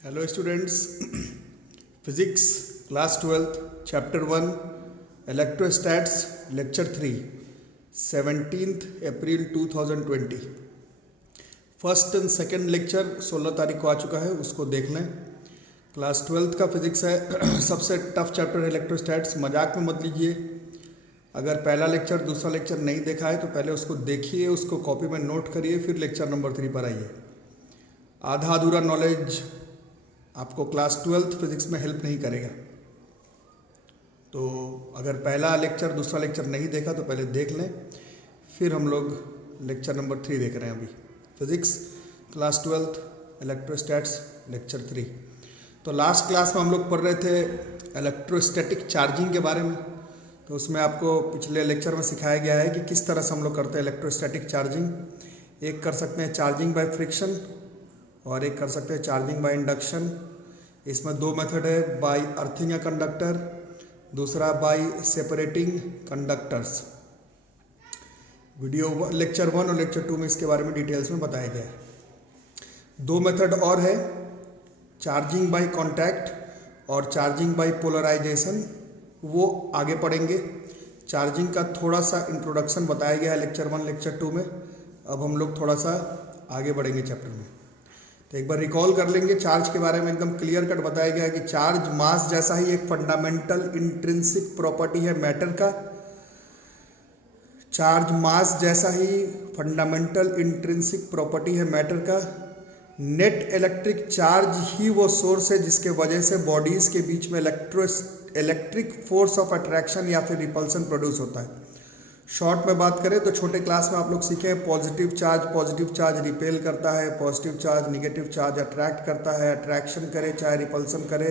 Hello students, Physics Class 12th Chapter 1 Electrostats Lecture 3 17th April 2020 first and second lecture 16 तारीख को आ चुका है, उसको देख लें। क्लास 12th का फिजिक्स है, सबसे टफ चैप्टर है इलेक्ट्रोस्टैट्स। मजाक में मत लीजिए। अगर पहला लेक्चर दूसरा लेक्चर नहीं देखा है तो पहले उसको देखिए, उसको कॉपी में नोट करिए, फिर लेक्चर नंबर 3 पर आइए। आधा अधूरा नॉलेज आपको क्लास 12th फिजिक्स में हेल्प नहीं करेगा। तो अगर पहला लेक्चर दूसरा लेक्चर नहीं देखा तो पहले देख लें, फिर हम लोग लेक्चर नंबर 3 देख रहे हैं अभी। Physics class 12th electrostatics lecture 3। तो लास्ट क्लास में हम लोग पढ़ रहे थे इलेक्ट्रोस्टैटिक चार्जिंग के बारे में। तो उसमें आपको पिछले लेक्चर में सिखाया गया है कि किस तरह से हम लोग करते हैं इलेक्ट्रोस्टैटिक चार्जिंग। एक कर सकते हैं चार्जिंग बाय फ्रिक्शन और एक कर सकते हैं चार्जिंग बाय इंडक्शन। इसमें दो मेथड है, बाय अर्थिंग ए कंडक्टर, दूसरा bye separating conductors. Video lecture 1 और लेक्चर 2 में इसके बारे में डिटेल्स में बताया गया है। दो मेथड और है, चार्जिंग बाय कॉन्टैक्ट और चार्जिंग बाय पोलराइजेशन, वो आगे पढ़ेंगे। चार्जिंग का थोड़ा सा इंट्रोडक्शन बताया गया है लेक्चर 1 लेक्चर 2 में। अब हम लोग थोड़ा सा आगे बढ़ेंगे चैप्टर में। तो एक बार रिकॉल कर लेंगे, चार्ज के बारे में एकदम क्लियर कट बताया गया है कि चार्ज मास जैसा ही एक फंडामेंटल इंट्रिंसिक प्रॉपर्टी है मैटर का। चार्ज मास जैसा ही फंडामेंटल इंट्रिंसिक प्रॉपर्टी है मैटर का। नेट इलेक्ट्रिक चार्ज ही वो सोर्स है जिसके वजह से बॉडीज के बीच में इलेक्ट्रिक फोर्स ऑफ अट्रैक्शन या फिर रिपल्सन प्रोड्यूस होता है। शॉर्ट में बात करें तो छोटे क्लास में आप लोग सीखे पॉजिटिव चार्ज रिपेल करता है, positive charge negative charge attract करता है, अट्रैक्शन करे चाहे रिपल्सन करे।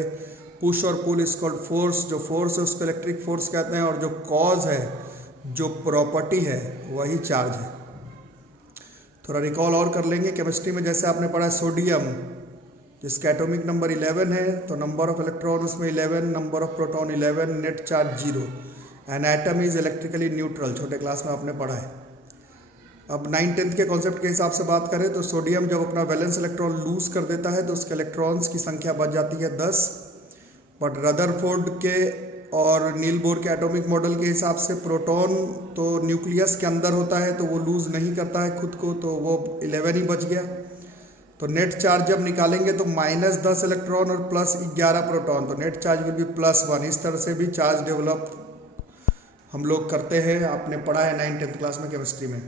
पुश और पुल इज कॉल्ड फोर्स, जो फोर्स है उसको इलेक्ट्रिक फोर्स कहते हैं, और जो कॉज है, जो प्रॉपर्टी है, वही चार्ज है। थोड़ा रिकॉल और कर लेंगे। केमिस्ट्री में जैसे आपने पढ़ा सोडियम, जिसका एटॉमिक नंबर 11 है, तो नंबर ऑफ इलेक्ट्रॉन उसमें 11, number of proton 11, net charge 0। N atom is electrically neutral, छोटे क्लास में आपने पढ़ा है। अब 9-10 के कॉन्सेप्ट के हिसाब से बात करें तो सोडियम जब अपना वैलेंस इलेक्ट्रॉन लूज कर देता है तो उसके इलेक्ट्रॉन्स की संख्या बच जाती है 10। बट रदरफोर्ड के और नील बोर के एटॉमिक मॉडल के हिसाब से प्रोटॉन तो न्यूक्लियस के अंदर होता है तो वो लूज नहीं करता है खुद को, तो वो 11 ही बच गया। तो नेट चार्ज जब निकालेंगे तो -10 इलेक्ट्रॉन और +11 प्रोटॉन, तो नेट चार्ज विल बी +1। इस तरह से भी चार्ज डेवलप हम लोग करते हैं, आपने पढ़ा है 9-10 क्लास में केमिस्ट्री में।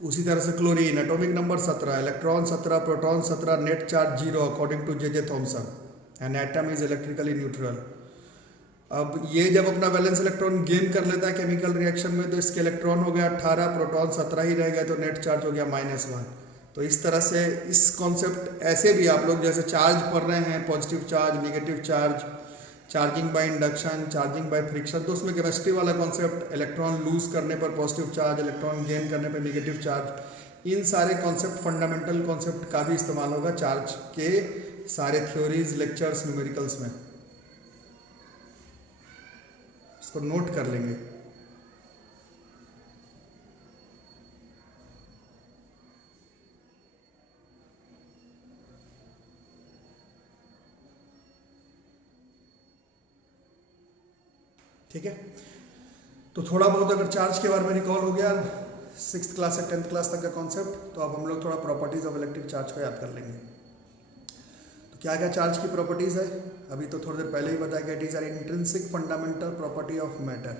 उसी तरह से chlorine atomic number 17, electron 17, proton 17, net charge 0 according to J Thomson. An atom is electrically neutral. अब ये जब अपना वैलेंस इलेक्ट्रॉन गेन कर लेता है केमिकल रिएक्शन में तो इसके इलेक्ट्रॉन हो गया 18, प्रोटॉन 17 ही रह गए, तो नेट चार्ज हो गया -1। तो इस तरह से इस कॉन्सेप्ट ऐसे भी आप लोग जैसे चार्ज पढ़ रहे हैं, positive charge negative charge, charging by induction, charging by friction, तो उसमें केमिस्ट्री वाला कॉन्सेप्ट इलेक्ट्रॉन लूज करने पर पॉजिटिव चार्ज, इलेक्ट्रॉन गेन करने पर नेगेटिव चार्ज, इन सारे कॉन्सेप्ट फंडामेंटल कॉन्सेप्ट का भी इस्तेमाल होगा चार्ज के सारे थ्योरीज लेक्चर्स न्यूमेरिकल्स में। इसको नोट कर लेंगे। ठीक है, तो थोड़ा बहुत अगर चार्ज के बारे में रिकॉल हो गया 6th क्लास से 10th क्लास तक का कॉन्सेप्ट, तो अब हम लोग थोड़ा प्रॉपर्टीज ऑफ इलेक्ट्रिक चार्ज को याद कर लेंगे। तो क्या क्या चार्ज की प्रॉपर्टीज है, अभी तो थोड़ी देर पहले ही बताया गया। It is are intrinsic fundamental property of matter.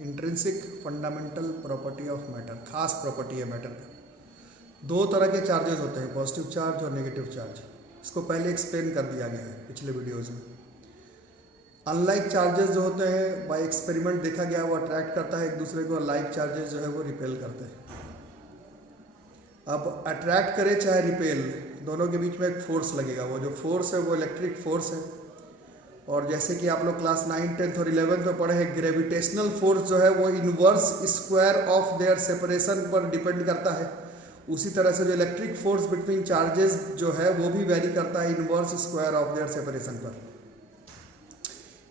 Intrinsic fundamental property of matter, खास प्रॉपर्टी है मैटर का। दो तरह के चार्जेस होते हैं, पॉजिटिव चार्ज और नेगेटिव चार्ज। इसको पहले एक्सप्लेन कर दिया गया है पिछले वीडियोज में। अनलाइक चार्जेस जो होते हैं बाय एक्सपेरिमेंट देखा गया वो अट्रैक्ट करता है एक दूसरे को, लाइक चार्जेस जो है वो रिपेल करते हैं। अब अट्रैक्ट करे चाहे रिपेल, दोनों के बीच में एक फोर्स लगेगा। वो जो फोर्स है वो इलेक्ट्रिक फोर्स है। और जैसे कि आप लोग क्लास 9, 10 और 11 में पढ़े हैं, ग्रेविटेशनल फोर्स जो है वो inverse square of their separation पर डिपेंड करता है। उसी तरह से जो इलेक्ट्रिक फोर्स बिटवीन चार्जेस जो है वो भी वेरी करता है inverse square of their separation पर।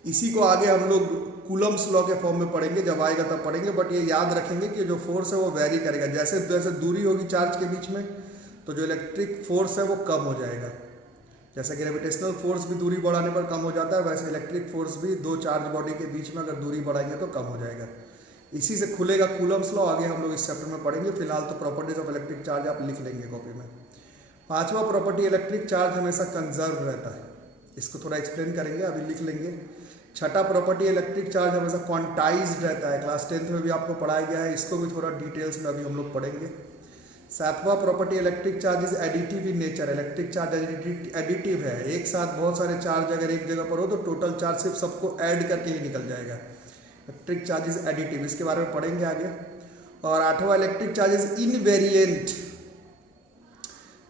इसी को आगे हम लोग कूलम्स लॉ के फॉर्म में पढ़ेंगे, जब आएगा तब पढ़ेंगे। बट ये याद रखेंगे कि जो फोर्स है वो वेरी करेगा, जैसे जैसे दूरी होगी चार्ज के बीच में तो जो इलेक्ट्रिक फोर्स है वो कम हो जाएगा। जैसे ग्रेविटेशनल फोर्स भी दूरी बढ़ाने पर कम हो जाता है, वैसे इलेक्ट्रिक फोर्स भी दो चार्ज बॉडी के बीच में अगर दूरी बढ़ाएंगे तो कम हो जाएगा। इसी से खुलेगा कूलम्स लॉ। आगे हम लोग इस चैप्टर में पढ़ेंगे। फिलहाल तो प्रॉपर्टीज ऑफ इलेक्ट्रिक चार्ज आप लिख लेंगे कॉपी में। पांचवा प्रॉपर्टी, इलेक्ट्रिक चार्ज हमेशा कंजर्व रहता है। इसको थोड़ा एक्सप्लेन करेंगे, अभी लिख लेंगे। छठा प्रॉपर्टी, इलेक्ट्रिक चार्ज हमेशा क्वांटाइज्ड रहता है। क्लास 10th में भी आपको पढ़ाया गया है, इसको भी थोड़ा डिटेल्स में अभी हम लोग पढ़ेंगे। सातवां property, electric charge is additive in nature. Electric charge additive है, एक साथ बहुत सारे चार्ज अगर एक जगह पर हो तो टोटल चार्ज सिर्फ सबको ऐड करके ही निकल जाएगा। इलेक्ट्रिक चार्ज इज एडिटिव, इसके बारे में पढ़ेंगे आगे। और आठवां, electric charge is invariant,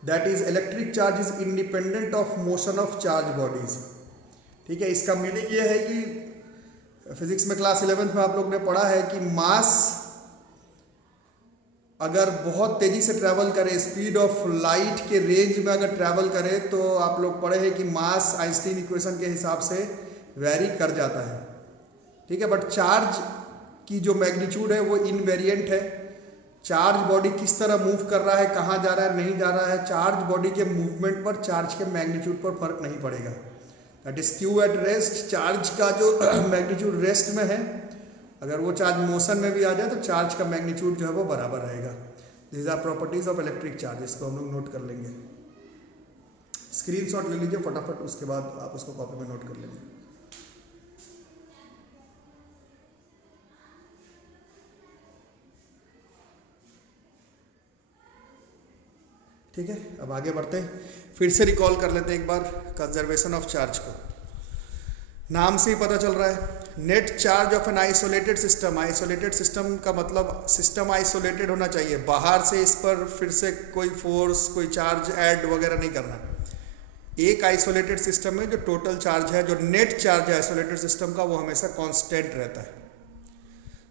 that is electric charge is independent of motion of charge bodies. ठीक है, इसका मीनिंग ये है कि फिजिक्स में क्लास 11th में आप लोग ने पढ़ा है कि मास अगर बहुत तेजी से ट्रैवल करे, स्पीड ऑफ लाइट के रेंज में अगर ट्रैवल करे, तो आप लोग पढ़े हैं कि मास आइंस्टीन इक्वेशन के हिसाब से वेरी कर जाता है। ठीक है, बट चार्ज की जो मैग्नीट्यूड है वो इनवेरिएंट है। चार्ज बॉडी किस तरह मूव कर रहा है, कहाँ जा रहा है, नहीं जा रहा है, चार्ज बॉडी के मूवमेंट पर चार्ज के मैग्नीट्यूड पर फर्क नहीं पड़ेगा। That is Q at rest. Charge का जो मैग्नीट्यूड रेस्ट में है, अगर वो चार्ज मोशन में भी आ जाए तो चार्ज का मैग्नीट्यूड जो है वो बराबर रहेगा। This are properties of electric charge, इसको हम लोग नोट कर लेंगे। स्क्रीनशॉट ले लीजिए फटाफट, उसके बाद आप उसको कॉपी में नोट कर लेंगे। ठीक है, अब आगे बढ़ते हैं। फिर से रिकॉल कर लेते हैं एक बार कंजर्वेशन ऑफ चार्ज को। नाम से ही पता चल रहा है, net charge of an isolated system. Isolated system का मतलब सिस्टम आइसोलेटेड होना चाहिए, बाहर से इस पर फिर से कोई फोर्स, कोई चार्ज ऐड वगैरह नहीं करना। एक आइसोलेटेड सिस्टम में जो टोटल चार्ज है, जो नेट चार्ज है आइसोलेटेड सिस्टम का, वो हमेशा कांस्टेंट रहता है।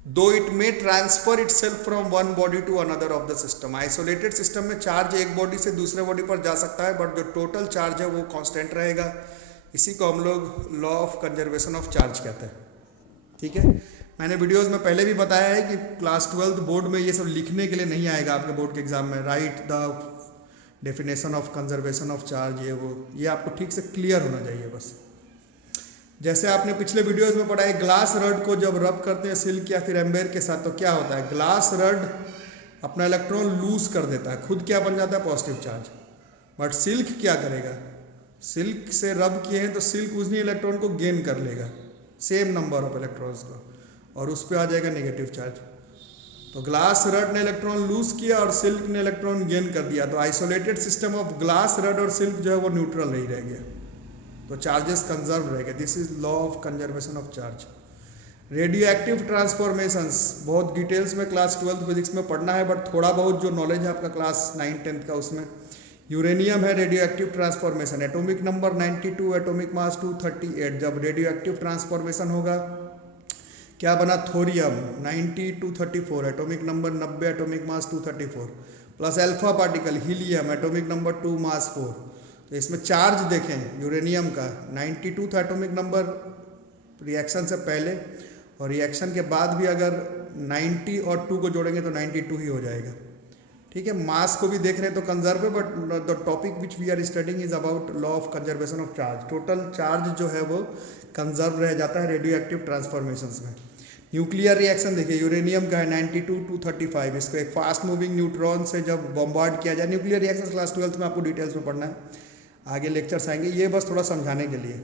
Though it may transfer itself from one body to another of the system. Isolated system में चार्ज एक बॉडी से दूसरे बॉडी पर जा सकता है, बट जो टोटल चार्ज है वो कांस्टेंट रहेगा। इसी को हम लोग law of conservation of charge कहते हैं। ठीक है, मैंने वीडियोस में पहले भी बताया है कि क्लास 12th बोर्ड में ये सब लिखने के लिए नहीं आएगा आपके बोर्ड के एग्जाम में। Right the definition of conservation of charge, ये आपको ठीक से क्लियर होना चाहिए बस। जैसे आपने पिछले वीडियोस में पढ़ा है, ग्लास रड को जब रब करते हैं सिल्क या फिर एम्बर के साथ, तो क्या होता है, ग्लास रड अपना इलेक्ट्रॉन लूज कर देता है, खुद क्या बन जाता है, पॉजिटिव चार्ज। बट सिल्क क्या करेगा, सिल्क से रब किए हैं तो सिल्क उसी इलेक्ट्रॉन को गेन कर लेगा, सेम नंबर ऑफ इलेक्ट्रॉन्स को, और उस पर आ जाएगा नेगेटिव चार्ज। तो ग्लास रड ने इलेक्ट्रॉन लूज किया और सिल्क ने इलेक्ट्रॉन गेन कर दिया, तो isolated system of glass rod और सिल्क जो है वो न्यूट्रल नहीं रह गया, तो चार्जेस कंजर्व रहेगा। This is law of conservation of charge. Radioactive transformations बहुत डिटेल्स में क्लास 12th फिजिक्स में पढ़ना है, बट थोड़ा बहुत जो नॉलेज है आपका क्लास 9-10th का, उसमें यूरेनियम है radio active transformation, atomic number 92, atomic mass 238। जब रेडियो एक्टिव ट्रांसफॉर्मेशन होगा, क्या बना, thorium 90 234, atomic number 90, atomic mass 234, plus alpha particle helium, atomic number 2, मास 4। तो इसमें चार्ज देखें यूरेनियम का 92 था एटॉमिक नंबर रिएक्शन से पहले, और रिएक्शन के बाद भी अगर 90 और 2 को जोड़ेंगे तो 92 ही हो जाएगा। ठीक है, मास को भी देख रहे हैं तो कंजर्व है, but the topic which we are studying is about law of conservation of charge. Total charge जो है वो कंजर्व रह जाता है रेडियो एक्टिव ट्रांसफॉर्मेशंस में। न्यूक्लियर रिएक्शन देखिए, यूरेनियम का है 92 235, इसको एक फास्ट मूविंग न्यूट्रॉन से जब बम्बार्ड किया जाए, न्यूक्लियर रिएक्शन क्लास 12th में आपको डिटेल्स में पढ़ना है, आगे लेक्चर्स आएंगे, ये बस थोड़ा समझाने के लिए।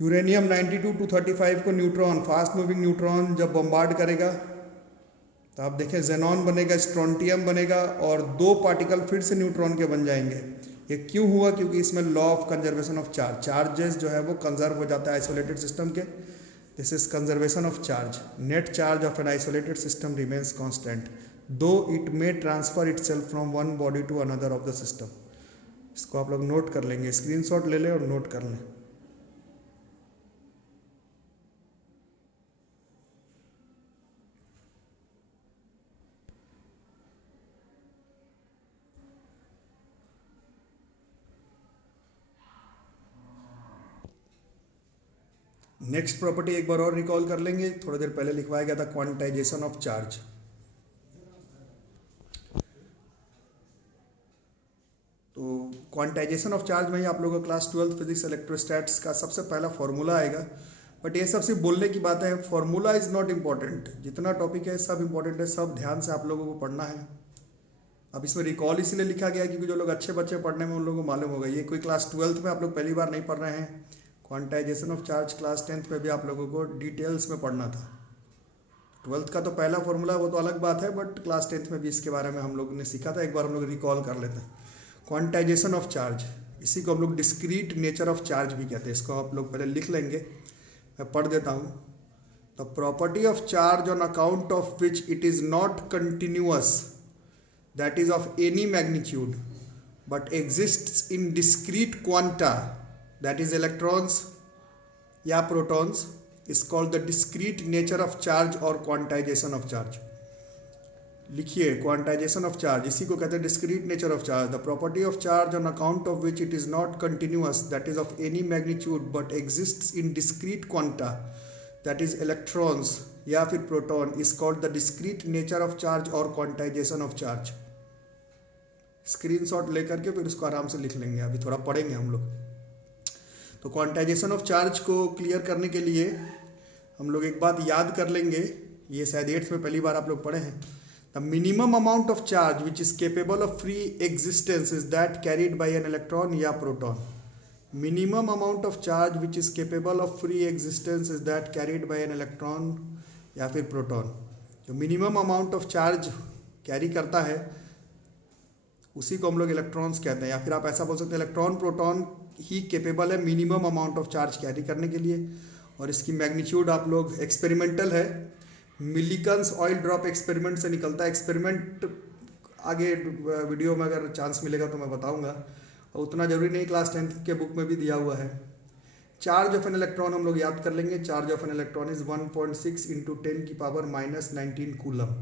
यूरेनियम 92 235 को न्यूट्रॉन, फास्ट मूविंग न्यूट्रॉन जब बम्बार्ड करेगा, तो आप देखें जेनॉन बनेगा, स्ट्रोंटियम बनेगा, और 2 पार्टिकल फिर से न्यूट्रॉन के बन जाएंगे। ये क्यों हुआ, क्योंकि इसमें law of conservation of charge, charges जो है वो कंजर्व हो जाता है आइसोलेटेड सिस्टम के। This is conservation of charge. Net charge of an isolated system remains constant though it may transfer itself from one body to another of the system. इसको आप लोग नोट कर लेंगे, screenshot ले लें और note कर लें। नेक्स्ट प्रॉपर्टी एक बार और रिकॉल कर लेंगे, थोड़ी देर पहले लिखवाया गया था, क्वांटाइजेशन ऑफ चार्ज। तो क्वांटाइजेशन ऑफ चार्ज में ही आप लोगों को क्लास 12 फिजिक्स इलेक्ट्रोस्टैट्स का सबसे पहला फॉर्मूला आएगा। बट ये सब सिर्फ बोलने की बात है, फॉर्मूला इज़ नॉट इम्पॉर्टेंट। जितना टॉपिक है सब इम्पॉर्टेंट है, सब ध्यान से आप लोगों को पढ़ना है। अब इसमें रिकॉल इसलिए लिखा गया है क्योंकि जो लोग अच्छे बच्चे पढ़ने में उन लोगों को मालूम होगा। ये कोई क्लास 12th में आप लोग पहली बार नहीं पढ़ रहे हैं। Quantization of charge class 10th में भी आप लोगों को डिटेल्स में पढ़ना था। 12th का तो पहला फॉर्मूला वो तो अलग बात है, बट क्लास 10th में भी इसके बारे में हम लोग ने सीखा था। एक बार हम लोग रिकॉल कर लेते हैं। क्वांटाइजेशन ऑफ चार्ज, इसी को हम लोग डिस्क्रीट नेचर ऑफ चार्ज भी कहते हैं। इसको आप लोग पहले लिख लेंगे, मैं पढ़ देता हूँ। The property of charge on account of which it is not continuous, that is of any magnitude, but exists in discrete quanta, that is electrons या protons, is called the discrete nature of charge or quantization of charge। लिखिए quantization of charge, इसी को कहते हैं discrete nature of charge। The property of charge on account of which it is not continuous, that is of any magnitude, but exists in discrete quanta, that is electrons या फिर proton, is called the discrete nature of charge or quantization of charge। Screenshot लेकर के फिर उसको आराम से लिख लेंगे, अभी थोड़ा पढ़ेंगे हम लोग। तो क्वांटाइजेशन ऑफ चार्ज को क्लियर करने के लिए हम लोग एक बात याद कर लेंगे, ये शायद 8th में पहली बार आप लोग पढ़े हैं। The minimum amount of charge which is capable of free existence is that carried by an electron या proton. Minimum amount of charge which is capable of free existence is that carried by an electron या फिर proton. जो minimum amount of charge carry करता है उसी को हम लोग इलेक्ट्रॉन्स कहते हैं, या फिर आप ऐसा बोल सकते हैं इलेक्ट्रॉन प्रोटॉन ही केपेबल है minimum amount of charge carry करने के लिए। और इसकी मैग्नीट्यूड आप लोग एक्सपेरिमेंटल है, मिलिकन्स ऑयल ड्रॉप एक्सपेरिमेंट से निकलता है। एक्सपेरिमेंट आगे वीडियो में अगर चांस मिलेगा तो मैं बताऊंगा, और उतना जरूरी नहीं, क्लास 10th के बुक में भी दिया हुआ है। चार्ज ऑफ एन इलेक्ट्रॉन हम लोग याद कर लेंगे। Charge of an electron is 1.6 × 10⁻⁻19 coulomb.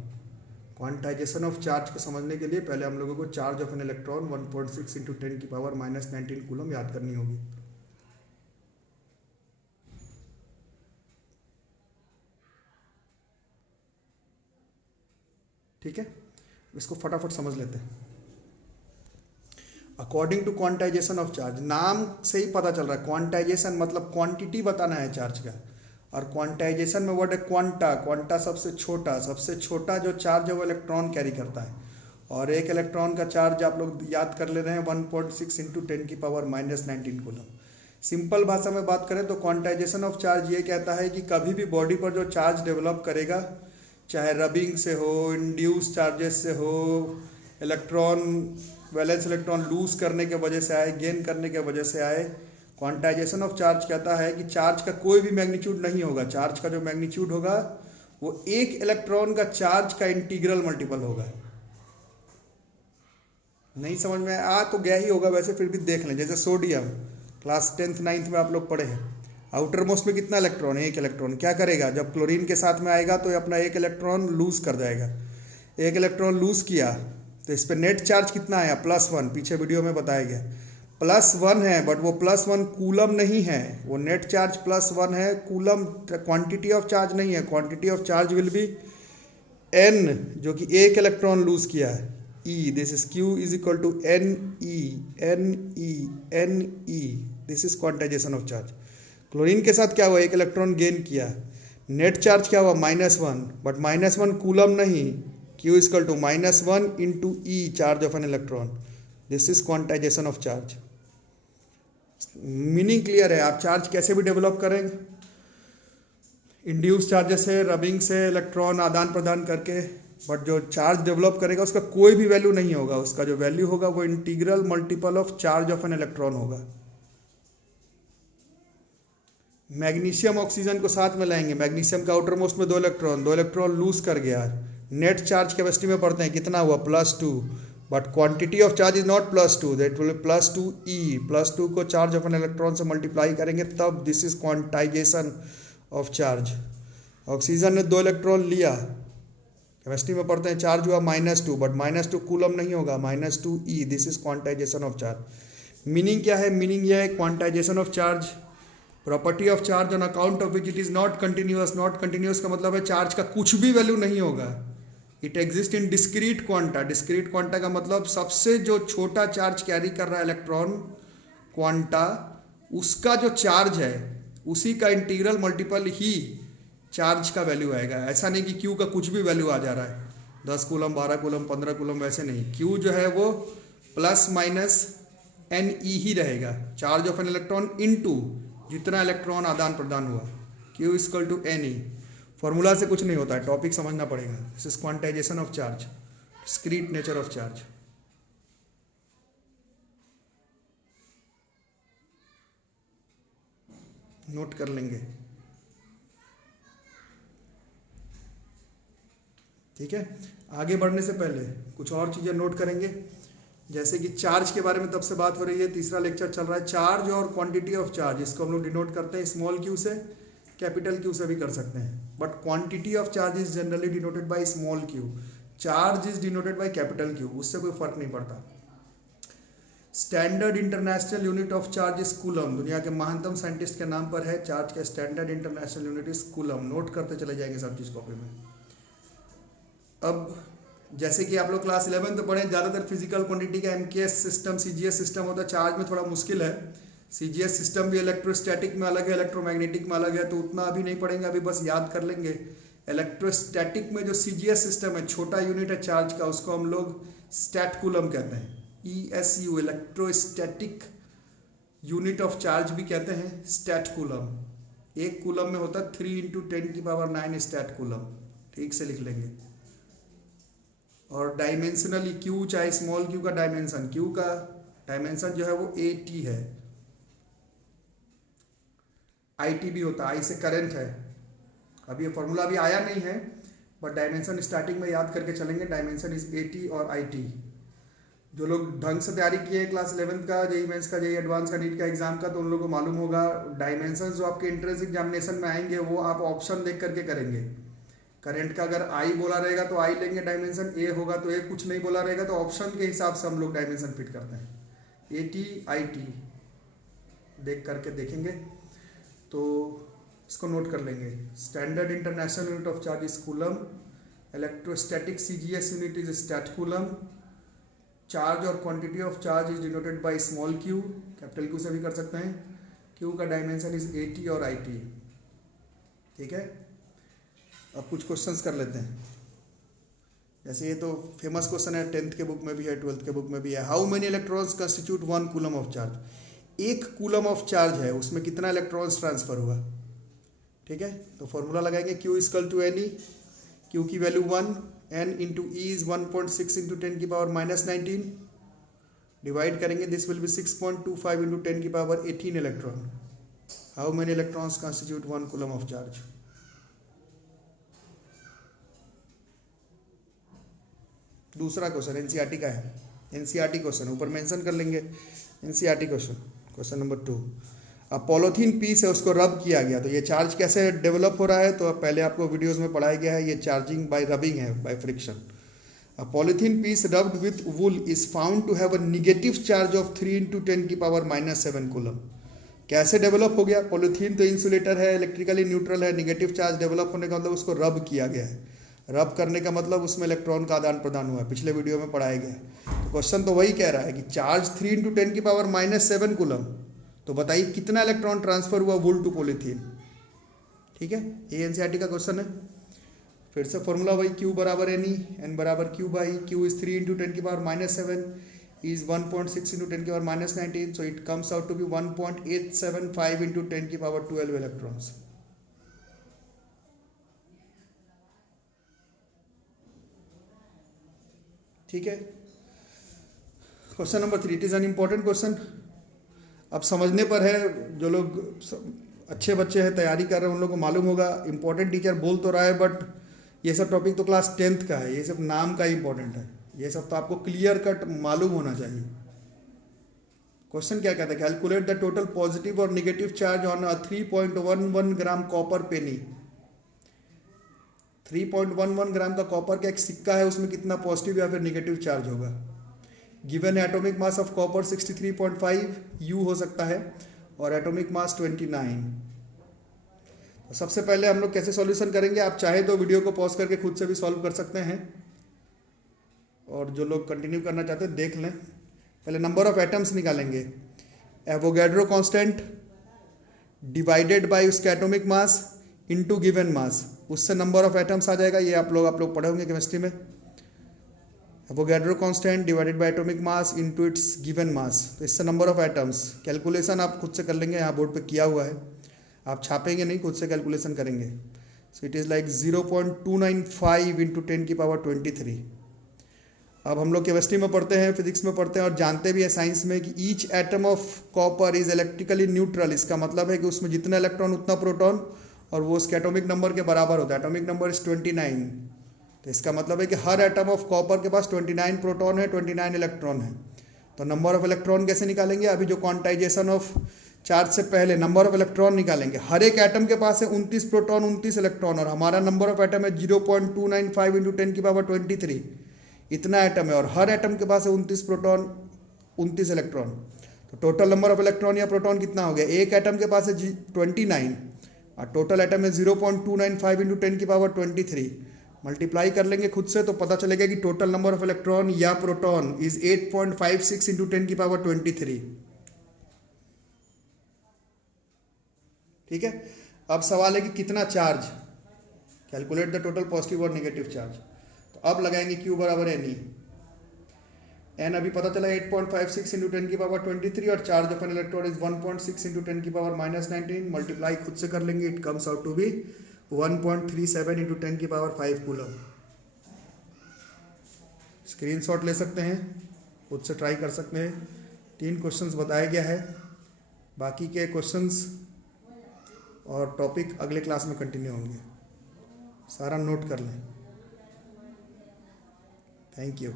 Quantization of charge को समझने के लिए पहले हम लोगों को charge of an electron 1.6 × 10⁻⁻19 coulomb याद करनी होगी। ठीक है, इसको फटाफट समझ लेते हैं। According to quantization of charge, नाम से ही पता चल रहा है क्वांटाइजेशन मतलब क्वांटिटी बताना है चार्ज का, और क्वांटाइजेशन में वर्ड है क्वांटा। क्वांटा सबसे छोटा जो चार्ज है वो इलेक्ट्रॉन कैरी करता है। और एक इलेक्ट्रॉन का चार्ज आप लोग याद कर ले रहे हैं 1.6 × 10⁻⁻19 कूलम। सिंपल भाषा में बात करें तो क्वांटाइजेशन ऑफ चार्ज ये कहता है कि कभी भी बॉडी पर जो चार्ज डेवलप करेगा, चाहे रबिंग से हो, इंड्यूस चार्जेस से हो, इलेक्ट्रॉन वैलेंस इलेक्ट्रॉन लूज करने के वजह से आए, गेन करने के वजह से आए, क्वांटाइजेशन ऑफ चार्ज कहता है कि चार्ज का कोई भी मैग्नीट्यूड नहीं होगा। चार्ज का जो मैग्नीट्यूड होगा वो एक इलेक्ट्रॉन का चार्ज का इंटीग्रल मल्टीपल होगा। नहीं समझ में आ तो गया ही होगा, वैसे फिर भी देख लें। जैसे सोडियम क्लास 10th 9th में आप लोग पढ़े हैं, आउटर मोस्ट में कितना इलेक्ट्रॉन है? एक इलेक्ट्रॉन। क्या करेगा जब क्लोरीन के साथ में आएगा तो अपना एक इलेक्ट्रॉन लूज कर जाएगा। एक इलेक्ट्रॉन लूज किया तो इस पर नेट चार्ज कितना आया? +1। पीछे वीडियो में बताया गया +1 है, बट वो +1 कूलम नहीं है, वो नेट चार्ज +1 है, कूलम क्वांटिटी ऑफ चार्ज नहीं है। Quantity of charge will be n, जो कि एक इलेक्ट्रॉन लूज किया है, E, this is Q = NE। This is quantization of charge. Chlorine के साथ क्या हुआ? एक इलेक्ट्रॉन गेन किया, नेट चार्ज क्या हुआ? -1, बट -1 कूलम नहीं, Q = -1 × E, charge of an electron. This is quantization of charge. Meaning clear है? आप चार्ज कैसे भी डेवलप करेंगे, इंड्यूस चार्जेस से, रबिंग से, इलेक्ट्रॉन आदान प्रदान करके, बट जो चार्ज डेवलप करेगा उसका कोई भी वैल्यू नहीं होगा। उसका जो वैल्यू होगा वो integral multiple of charge of an electron होगा। मैग्नीशियम ऑक्सीजन को साथ में लाएंगे, मैग्नीशियम का आउटर मोस्ट में दो इलेक्ट्रॉन लूज कर गया, नेट चार्ज केमिस्ट्री में पढ़ते हैं कितना हुआ? +2, but quantity of charge is not +2, that will +2E। +2 को चार्ज ऑफ एन इलेक्ट्रॉन से मल्टीप्लाई करेंगे तब this is quantization of charge. Oxygen ने 2 इलेक्ट्रॉन लिया, केमिस्ट्री में पढ़ते हैं चार्ज हुआ -2, बट -2 कूलम नहीं होगा, -2E। This is quantization of charge. Meaning क्या है? मीनिंग यह है quantization of charge, property of charge on account of which it is not continuous. Not continuous का मतलब है चार्ज का कुछ भी वैल्यू नहीं होगा, it exist in discrete quanta. Discrete quanta का मतलब सबसे जो छोटा चार्ज कैरी कर रहा है इलेक्ट्रॉन क्वांटा, उसका जो चार्ज है उसी का इंटीग्रल मल्टीपल ही चार्ज का वैल्यू आएगा। ऐसा नहीं कि क्यू का कुछ भी वैल्यू आ जा रहा है, 10 कूलम, 12 कूलम, 15 कूलम, वैसे नहीं। क्यू जो है वो प्लस माइनस एन ई ही रहेगा, charge of an electron into जितना इलेक्ट्रॉन आदान प्रदान हुआ, q equal to n e. Formula से कुछ नहीं होता है, टॉपिक समझना पड़ेगा। This is quantization of charge, discrete nature of charge. Note कर लेंगे, ठीक है। आगे बढ़ने से पहले कुछ और चीज़ें नोट करेंगे, जैसे कि चार्ज के बारे में तब से बात हो रही है, तीसरा लेक्चर चल रहा है। Charge or quantity of charge, इसको हम लोग डिनोट करते हैं स्मॉल क्यू से, कैपिटल क्यू से भी कर सकते हैं, but quantity of charge is generally denoted by small Q, charge is denoted by capital Q, उससे कोई फर्क नहीं पड़ता। Standard international unit of charge is coulomb, दुनिया के महानतम साइंटिस्ट के नाम पर है, चार्ज का standard international unit is coulomb. Note करते चले जाएंगे सब चीज़ कॉपी में। अब जैसे कि आप लोग क्लास 11 तो पढ़े, ज़्यादातर फिजिकल क्वांटिटी का एमकेएस सिस्टम, सीजीएस सिस्टम होता है। चार्ज में थोड़ा मुश्किल है, सीजीएस सिस्टम भी इलेक्ट्रोस्टैटिक में अलग है, इलेक्ट्रोमैग्नेटिक में अलग है, तो उतना अभी नहीं पढ़ेंगे, अभी बस याद कर लेंगे। इलेक्ट्रोस्टैटिक में जो सीजीएस सिस्टम है, छोटा यूनिट है चार्ज का, उसको हम लोग स्टैट कूलम कहते हैं, ESU, electrostatic unit of charge भी कहते हैं स्टैट कूलम। एक कूलम में होता है 3 × 10⁹ स्टैट कूलम, ठीक से लिख लेंगे। और डायमेंशनली क्यू, चाहे स्मॉल क्यू का डायमेंशन, क्यू का डायमेंशन जो है वो AT है। IT भी होता है, आई से करंट है। अभी ये फॉर्मूला अभी आया नहीं है, बट डायमेंशन स्टार्टिंग में याद करके चलेंगे। डायमेंशन इज AT और IT। जो लोग ढंग से तैयारी किए क्लास 11 का, जेईई मेंस का, जेईई एडवांस का, नीट का एग्जाम का, तो उन लोगों को मालूम होगा डायमेंशन जो आपके एंट्रेंस एग्जामिनेशन में आएंगे वो आप ऑप्शन देख करके करेंगे। करंट का अगर आई बोला रहेगा तो आई लेंगे डायमेंशन, ए होगा तो ए, कुछ नहीं बोला रहेगा तो ऑप्शन के हिसाब से हम लोग डायमेंशन फिट करते हैं। AT IT देख करके देखेंगे तो इसको नोट कर लेंगे। Standard international unit of charge is coulomb, electrostatic CGS unit is stat coulomb, charge or quantity of charge is denoted by small q, capital q से भी कर सकते हैं। क्यू का डायमेंशन इज AT और IT, ठीक है। अब कुछ क्वेश्चंस कर लेते हैं, जैसे ये तो फेमस क्वेश्चन है, 10th के बुक में भी है, 12th के बुक में भी है। How many electrons constitute 1 coulomb of charge, 1 coulomb of charge है, उसमें कितना इलेक्ट्रॉन्स ट्रांसफर हुआ, ठीक है। तो फॉर्मूला लगाएंगे, Q equal to NE, Q की value 1, N into E is 1.6 × 10⁻19, divide करेंगे, this will be 6.25 × 10⁻18 electron. How many electrons constitute 1 coulomb of charge. दूसरा क्वेश्चन एनसीईआरटी का है, एनसीईआरटी क्वेश्चन ऊपर मेंशन कर लेंगे। NCERT question, question number 2। अब polythene piece है, उसको रब किया गया, तो ये चार्ज कैसे डेवलप हो रहा है, तो पहले आपको वीडियोस में पढ़ाया गया है, ये चार्जिंग बाय रबिंग है, by friction. A polythene piece rubbed with wool is found to have a negative charge of 3 × 10⁻⁷ coulomb. कैसे डेवलप हो गया, पॉलीथीन तो इंसुलेटर है, इलेक्ट्रिकली न्यूट्रल है, नेगेटिव चार्ज डेवलप होने का मतलब उसको रब किया गया है। रब करने का मतलब उसमें इलेक्ट्रॉन का आदान प्रदान हुआ है, पिछले वीडियो में पढ़ाया गया है। तो क्वेश्चन तो वही कह रहा है कि चार्ज 3 × 10⁻⁷ कूलम, तो बताइए कितना इलेक्ट्रॉन ट्रांसफर हुआ वुल टू पॉलीथीन, ठीक है। ये एनसीईआरटी का क्वेश्चन है। फिर से फॉर्मूला वही, Q बराबर NE, N बराबर Q by, Q is 3 × 10⁻⁷ is 1.6 × 10⁻19, so it comes out to be 1.875 × 10⁻12 electrons. ठीक है। Question number 3, it is an important question. अब समझने पर है, जो लोग अच्छे बच्चे हैं, तैयारी कर रहे हैं, उन लोगों को मालूम होगा। इम्पोर्टेंट टीचर बोल तो रहा है, बट ये सब टॉपिक तो क्लास 10th का है, ये सब नाम का ही इंपॉर्टेंट है, ये सब तो आपको क्लियर कट मालूम होना चाहिए। क्वेश्चन क्या कहता है, कैलकुलेट द टोटल पॉजिटिव और negative charge on a 3.11 gram copper penny. 3.11 gram का कॉपर का एक सिक्का है, उसमें कितना पॉजिटिव या फिर निगेटिव चार्ज होगा। Given atomic mass of copper 63.5 U हो सकता है, और एटॉमिक मास 29। तो सबसे पहले हम लोग कैसे सॉल्यूशन करेंगे, आप चाहे तो वीडियो को पॉज करके खुद से भी सॉल्व कर सकते हैं, और जो लोग कंटिन्यू करना चाहते हैं देख लें। पहले नंबर ऑफ एटम्स निकालेंगे। एवोगैड्रो कांस्टेंट डिवाइडेड बाय उसका atomic mass into given mass, उससे नंबर ऑफ एटम्स आ जाएगा। ये आप लोग पढ़े होंगे केमिस्ट्री में। Avogadro constant divided by atomic mass into its given mass, तो इससे नंबर ऑफ एटम्स। कैलकुलेशन आप खुद से कर लेंगे, यहाँ बोर्ड पे किया हुआ है, आप छापेंगे नहीं, खुद से कैलकुलेशन करेंगे। So it is like 0.295 into 10⁻23। अब हम लोग केमिस्ट्री में पढ़ते हैं, फिजिक्स में पढ़ते हैं और जानते भी हैं साइंस में कि each atom of copper is electrically neutral. इसका मतलब है कि उसमें जितना इलेक्ट्रॉन उतना प्रोटॉन, और वो उसके एटॉमिक नंबर के बराबर होता है। Atomic number is 29। तो इसका मतलब है कि हर एटम ऑफ कॉपर के पास 29 प्रोटॉन है, 29 इलेक्ट्रॉन है। तो नंबर ऑफ इलेक्ट्रॉन कैसे निकालेंगे? अभी जो क्वांटाइजेशन ऑफ चार्ज से पहले नंबर ऑफ इलेक्ट्रॉन निकालेंगे। हर एक एटम के पास है 29 प्रोटॉन 29 इलेक्ट्रॉन, और हमारा नंबर ऑफ एटम है 0.295 इंटू 10⁻23। इतना एटम है और हर एटम के पास है 29 प्रोटॉन 29 इलेक्ट्रॉन। तो टोटल नंबर ऑफ इलेक्ट्रॉन या प्रोटॉन कितना हो गया? एक एटम के पास है 29 और टोटल एटम है 0.295 इंटू 10⁻23। मल्टीप्लाई कर लेंगे खुद से तो पता चलेगा कि टोटल नंबर ऑफ इलेक्ट्रॉन या प्रोटॉन इज 8.56 इंटू 10⁻23। ठीक है। अब सवाल है कि कितना charge, calculate the total positive और नेगेटिव चार्ज। तो अब लगाएंगे Q बराबर एन ई। एन अभी पता चला 8.56 इंटू 10⁻23 और charge of an electron is 1.6 into 10⁻−19। Multiply खुद से कर लेंगे, it comes out to be 1.37 into 10⁵ coulomb. Screenshot ले सकते हैं, खुद से ट्राई कर सकते हैं। 3 क्वेश्चंस बताया गया है, बाकी के क्वेश्चंस और टॉपिक अगले क्लास में कंटिन्यू होंगे। सारा नोट कर लें। Thank you.